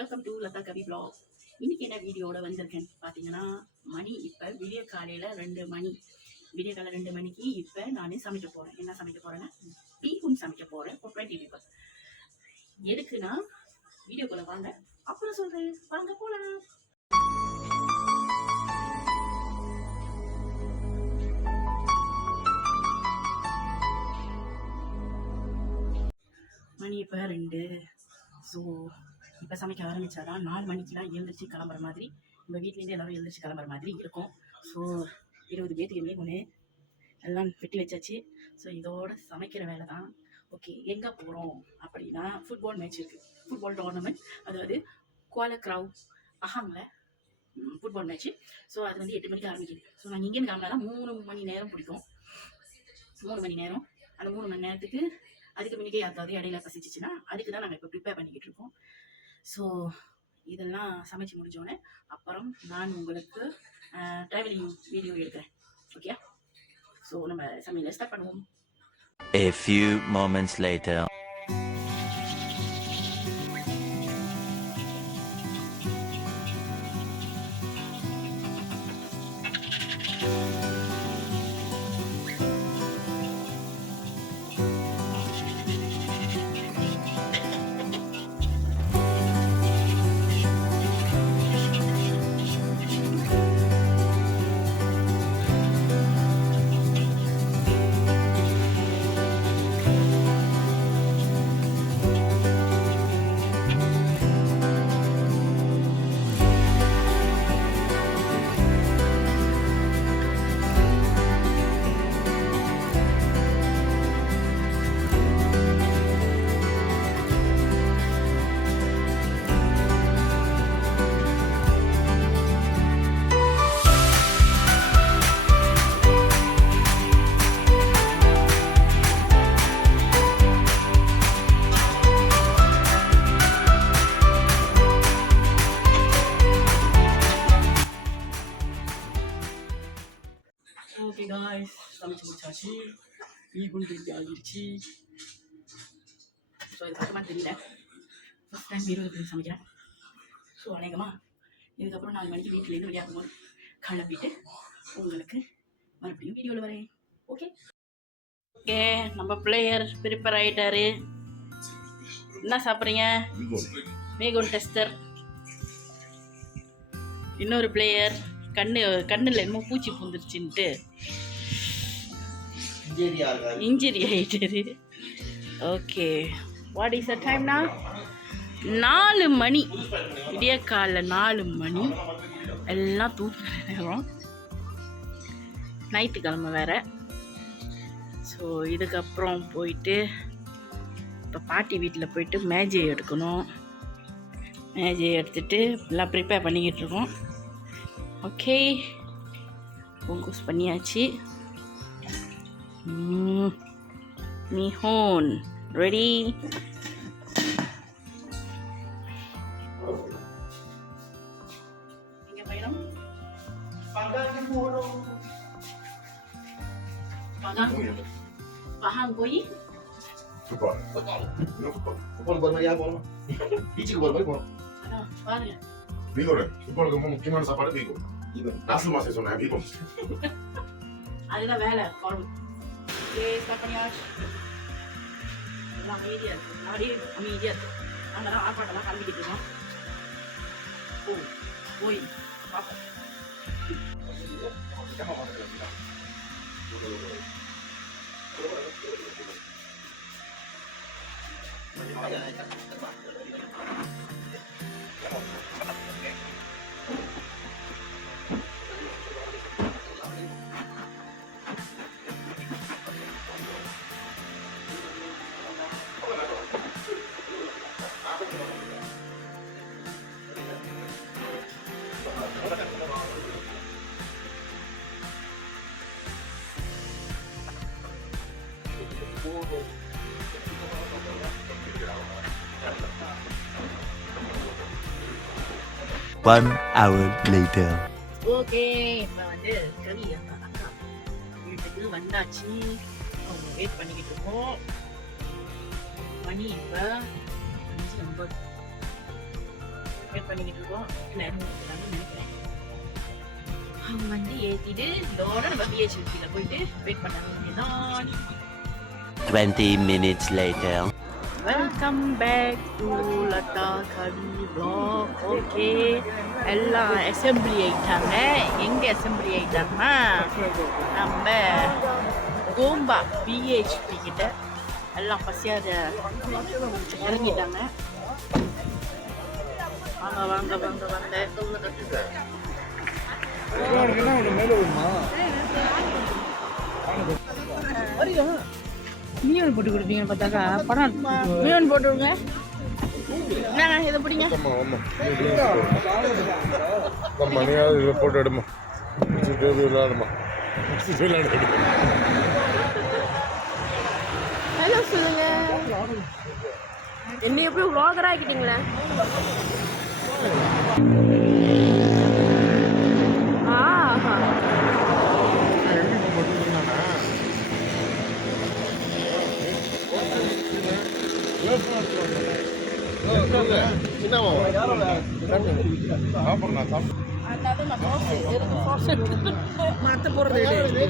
Welcome to Latha Kavi vlog. இன்னைக்கு என்ன வீடியோட வந்திருக்கேன்னு பார்த்தீங்கன்னா, மணி இப்போ விடிய காலையில் 2 மணி. விடிய காலை 2 மணிக்கு இப்போ நான் சமைக்க போகிறேன். என்ன சமைக்க போகிறேன்னா, பீஃபும் சமைக்க போகிறேன் for 20 people. எதுக்குன்னா, வீடியோக்குள்ளே வாங்க, அப்புறம் சொல்கிறேன். வாங்க போகலாம். மணி இப்போ 2. ஸோ இப்போ சமைக்க ஆரம்பித்தாதான் 4 மணிக்கெலாம் எழுந்திரிச்சு கிளம்புற மாதிரி, நம்ம வீட்லேருந்து எல்லோரும் எழுந்திரிச்சு கிளம்புற மாதிரி இருக்கும். ஸோ 20 பேத்துக்கு ஒன்று எல்லாம் வெட்டி வச்சாச்சு. ஸோ இதோட சமைக்கிற வேலை தான். ஓகே, எங்கே போகிறோம் அப்படின்னா, ஃபுட்பால் மேட்ச் இருக்குது. ஃபுட்பால் டோர்னமெண்ட், அதாவது குவாலக்ராவ் அஹாங்கில் ஃபுட்பால் மேட்ச்சு. ஸோ அது வந்து 8 மணிக்கு ஆரம்பிக்குது. ஸோ நாங்கள் இங்கேருந்து கிளம்பினா 3 மணி நேரம் பிடிக்கும். 3 மணி நேரம். அந்த 3 மணி நேரத்துக்கு அதுக்கு முன்னாடியே யாருக்காவது இடையில பசிச்சிச்சுன்னா அதுக்கு தான் நாங்கள் இப்போ ப்ரிப்பேர் பண்ணிக்கிட்டு இருக்கோம். ஸோ இதெல்லாம் சமைச்சு முடிஞ்சோடனே அப்புறம் நான் உங்களுக்கு ட்ராவலிங் வீடியோ எடுக்கிறேன். ஓகே, ஸோ நம்ம சமையலை ஸ்டார்ட் பண்ணுவோம். A few moments later. Okay guys, சமைச்சு முடிச்சாச்சு. ஈகுன் திருப்பி ஆகிடுச்சு. ஸோ இது பக்கமாக தெரியல, ஃபஸ்ட் டைம் 20 பேர் சமைக்கிறேன். ஸோ அநேகமாக இதுக்கப்புறம் 4 மணிக்கு வீட்டிலேருந்து வெளியாகும் போது கிளம்பிட்டு உங்களுக்கு மறுபடியும் வீடியோவில் வரேன். ஓகே ஓகே, நம்ம பிளேயர் ப்ரிப்பேர் ஆகிட்டாரு. என்ன சாப்பிட்றீங்க? மேகோன் டெஸ்டர். இன்னொரு பிளேயர் கண்ணில் என்னமோ பூச்சி பூந்துருச்சுன்ட்டு இன்ஜுரி ஆகிட்டாரு. ஓகே, வாட் இஸ் த டைம்னா? 4 மணி. விடிய காலைல 4 மணி. எல்லாம் தூக்குற நேரம். ஞாயிற்றுக்கிழமை வேறு. ஸோ இதுக்கப்புறம் போயிட்டு இப்போ பாட்டி வீட்டில் போயிட்டு மேஜை எடுக்கணும். மேஜை எடுத்துகிட்டு எல்லாம் ப்ரிப்பேர் பண்ணிக்கிட்டு இருக்கோம். ஓகே, ஃபோக்கஸ் பண்ணியாச்சு. மிஹோன் ரெடி. எங்க பயணம்? பஹாங் போய் பாருங்க. ஃபுட்பாலுக்கு முக்கியமான சாப்பாடு பீகோன். லாஸ்ட் மாசம் சொன்னேன் பீகோன். அதுதான் வேலை குழம்பு. ஸ்டார்ட் பண்ணியாச்சு. எல்லாம் அமைதியாக இருக்கு. அப்படியே அமைதியாக இருக்கு. நாங்கள் தான் ஆர்ப்பாட்டெல்லாம் கிளம்பிக்கிட்டு இருக்கோம். போய் பார்ப்போம். One hour later. ஓகே, இப்போ வந்து கவி அக்கா வீட்டுக்கு வந்தாச்சு. அவங்க வெயிட் பண்ணிக்கிட்டு இருக்கோம். மணி இப்போ 5:50. வெயிட் பண்ணிக்கிட்டு இருக்கோம். நேரம் இருக்குதான்னு நினைக்கிறேன். அவங்க வந்து ஏற்றிட்டு இதோட நம்ம பிஹெச்பியில் போயிட்டு வெயிட் பண்ண வேண்டியதான். 20 minutes later. Welcome back to Latha Kavi vlog. Okay, எல்லாம் அசெம்பிளி ஆயிட்டாங்க. எங்கே அசெம்பிளி ஆயிட்டாங்கன்னா நம்ம கோம்பா பிஹெச்பி கிட்ட எல்லாம் பசியார இறங்கிட்டாங்க. வாங்க வாங்க வாங்க வாங்க. மீன் போட்டு கொடுப்பீங்கன்னு பார்த்தாக்கா படம் மீன் போட்டு விடுங்க. என்னங்க இதை பிடிங்க. போட்டு எடுமா விளையாடுமா ஹலோ சொல்லுங்க. என்ன எப்படி vlogger ஆக்கிட்டீங்களே? ஆஹா, மாற்ற போகிறது இல்ல இல்ல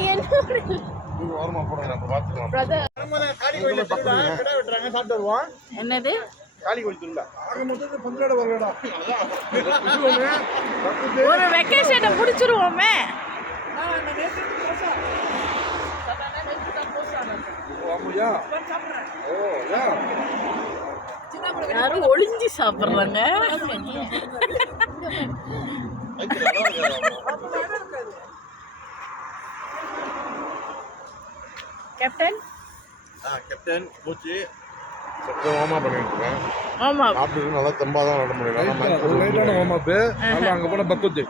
என்ன என்னது ஒரு வெக்கேஷனை முடிச்சிருவோமே. யாரும் ஒளிஞ்சு சாப்பிடுறாங்க. கேப்டன் கேப்டன் மூச்சு வார்ம் அப் பண்ணிட்டு இருக்கேன். ஆமா, சாப்பிட்டு நல்லா தெம்பா தான் விளாட முடியும். வார்ம் அப் நல்லா அங்க போன பக்குத்து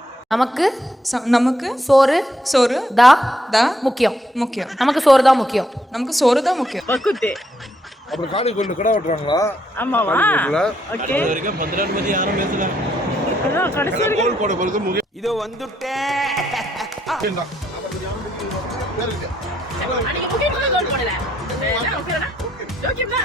நமக்கு சோறு சோறு தான் முக்கியம். நமக்கு சோறு தான் முக்கியம். பக்குத்தே. அப்புறம் காளி கோயில் கடை ஓட்டுறாங்களா? ஆமாவா? ஓகே. அதான் கடைசி வரைக்கும் கோல் போட பொறுத்து முக்கியம். இதோ வந்துட்டேன். அன்னைக்கு முக்கியம் கூட கோல் போடல. என்ன ஓகேடா? ஓகேடா?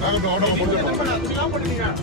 நாங்க ஓட முடியும்.